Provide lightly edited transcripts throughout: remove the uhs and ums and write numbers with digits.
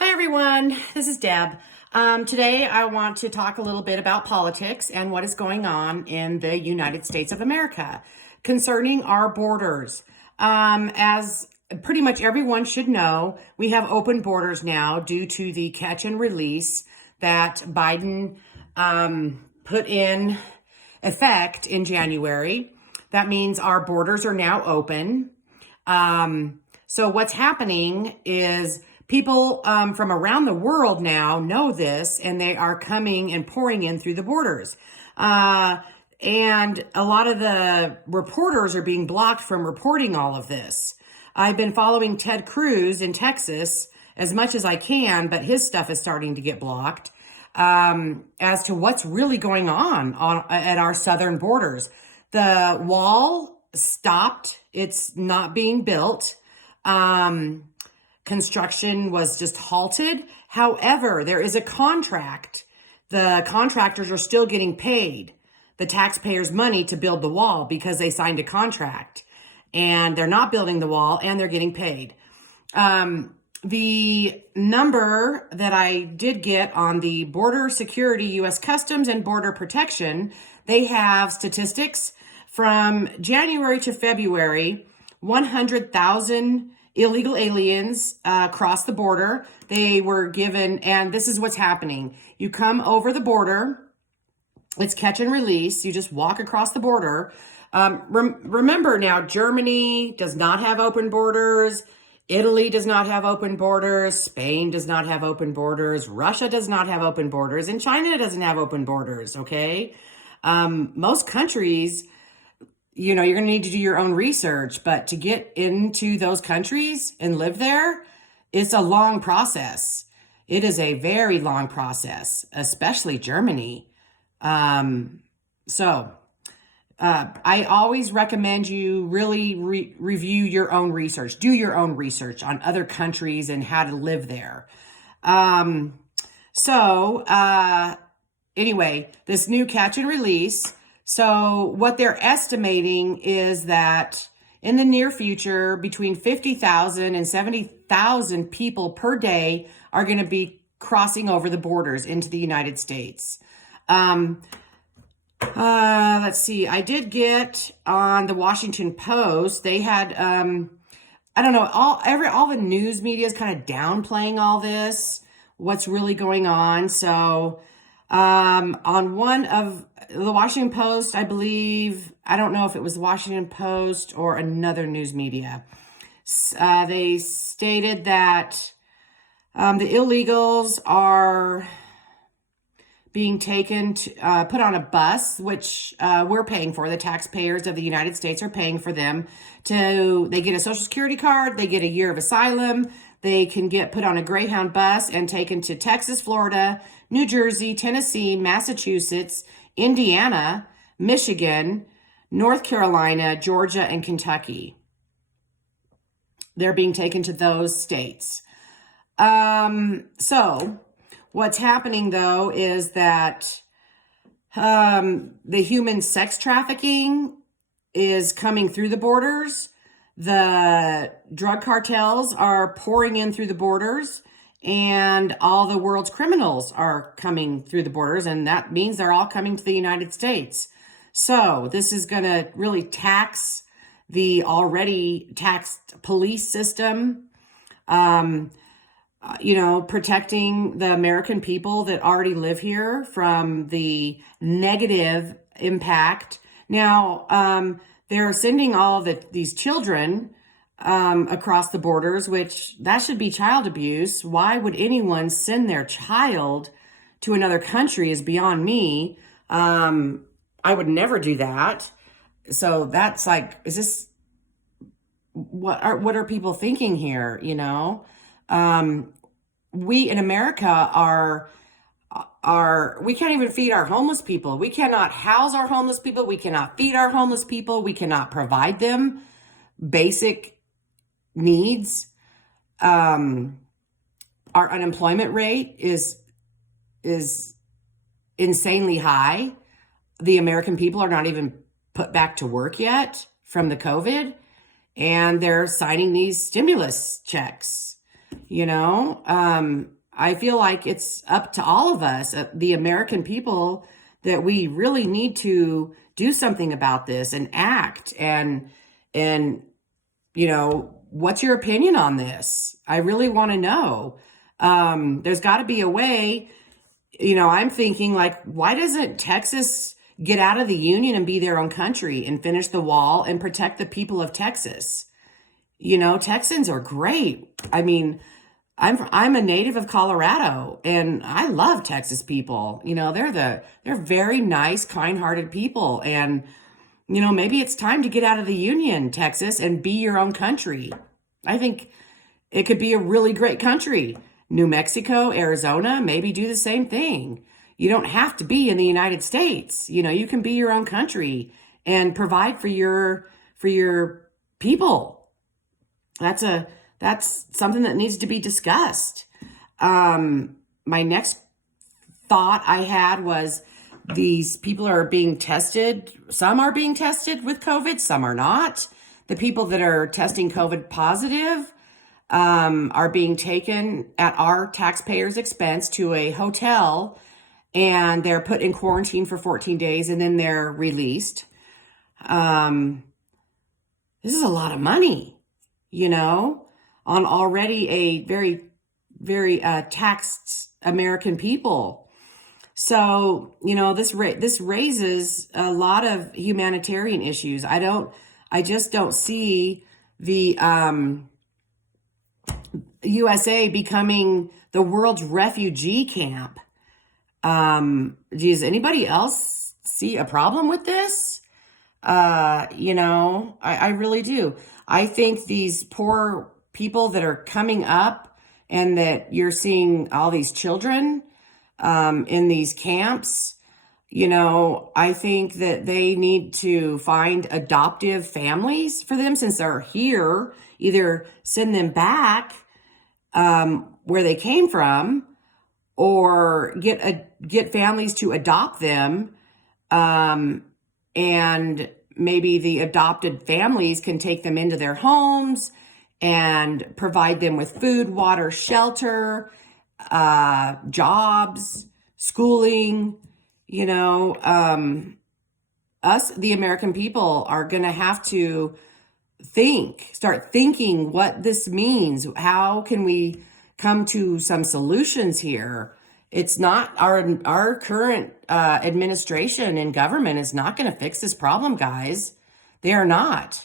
Hi, everyone. This is Deb. Today, I want to talk a little bit about politics and what is going on in the United States of America concerning our borders. As pretty much everyone should know, we have open borders now due to the catch and release that Biden put in effect in January. That means our borders are now open. So what's happening is people from around the world now know this, and they are coming and pouring in through the borders. And a lot of the reporters are being blocked from reporting all of this. I've been following Ted Cruz in Texas as much as I can, but his stuff is starting to get blocked as to what's really going on at our southern borders. The wall stopped. It's not being built. Construction was just halted. However, there is a contract. The contractors are still getting paid the taxpayers' money to build the wall because they signed a contract, and they're not building the wall and they're getting paid. The number that I did get on the Border Security, U.S. Customs and Border Protection, they have statistics from January to February, 100,000 illegal aliens cross the border. They were given, and this is what's happening. You come over the border. It's catch and release. You just walk across the border. Remember now, Germany does not have open borders. Italy does not have open borders. Spain does not have open borders. Russia does not have open borders. And China doesn't have open borders, okay? Most countries, you're going to need to do your own research, but to get into those countries and live there, it's a long process. It is a very long process, especially Germany. I always recommend you really review your own research, do your own research on other countries and how to live there. Anyway, this new catch and release. So what they're estimating is that in the near future, between 50,000 and 70,000 people per day are going to be crossing over the borders into the United States. Let's see. I did get on the Washington Post. They had, I don't know, all the news media is kind of downplaying all this, what's really going on. So, on one of the Washington Post, I believe, I don't know if it was the Washington Post or another news media. They stated that, the illegals are being taken to, put on a bus, which we're paying for. The taxpayers of the United States are paying for them. They get a Social Security card, they get a year of asylum, they can get put on a Greyhound bus and taken to Texas, Florida, New Jersey, Tennessee, Massachusetts, Indiana, Michigan, North Carolina, Georgia, and Kentucky. They're being taken to those states. So what's happening, though, is that the human sex trafficking is coming through the borders. The drug cartels are pouring in through the borders, and all the world's criminals are coming through the borders, and that means they're all coming to the United States. So this is going to really tax the already taxed police system. Protecting the American people that already live here from the negative impact. Now, they're sending all these children across the borders, which that should be child abuse. Why would anyone send their child to another country is beyond me. I would never do that. So that's like, is this, what are people thinking here? We in America we can't even feed our homeless people. We cannot house our homeless people. We cannot feed our homeless people. We cannot provide them basic needs. Our unemployment rate is insanely high. The American people are not even put back to work yet from the COVID, and they're signing these stimulus checks. You know, I feel like it's up to all of us, the American people, that we really need to do something about this and act. And what's your opinion on this? I really want to know. There's got to be a way. I'm thinking, like, why doesn't Texas get out of the union and be their own country and finish the wall and protect the people of Texas? Texans are great. I mean, I'm a native of Colorado, and I love Texas people. They're very nice, kind-hearted people, and maybe it's time to get out of the union, Texas, and be your own country. I think it could be a really great country. New Mexico, Arizona, maybe do the same thing. You don't have to be in the United States. You can be your own country and provide for your people. That's something that needs to be discussed. My next thought I had was, these people are being tested. Some are being tested with COVID, some are not. The people that are testing COVID positive are being taken at our taxpayers' expense to a hotel, and they're put in quarantine for 14 days, and then they're released. This is a lot of money, on already a very, very taxed American people. So, this raises a lot of humanitarian issues. I just don't see the USA becoming the world's refugee camp. Does anybody else see a problem with this? I really do. I think these poor people that are coming up, and that you're seeing all these children in these camps, I think that they need to find adoptive families for them since they're here. Either send them back where they came from, or get families to adopt them, and maybe the adopted families can take them into their homes and provide them with food, water, shelter, jobs, schooling. Us, the American people, are going to have to start thinking what this means. How can we come to some solutions here? It's not our current administration and government is not going to fix this problem, guys. They are not.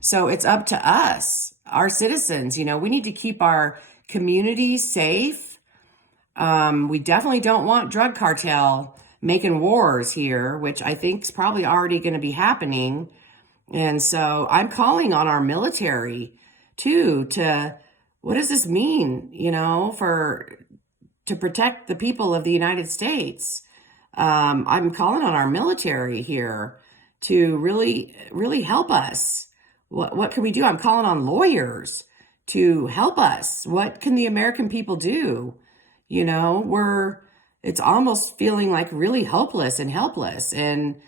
So it's up to us, our citizens. We need to keep our communities safe. We definitely don't want drug cartel making wars here, which I think is probably already going to be happening. And so I'm calling on our military too, what does this mean, to protect the people of the United States? I'm calling on our military here to really, really help us. What can we do? I'm calling on lawyers to help us. What can the American people do? It's almost feeling like really hopeless and helpless. And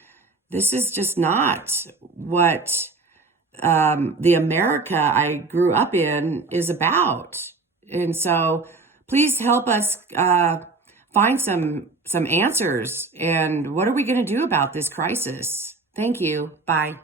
this is just not what the America I grew up in is about. And so please help us find some answers. And what are we going to do about this crisis? Thank you. Bye.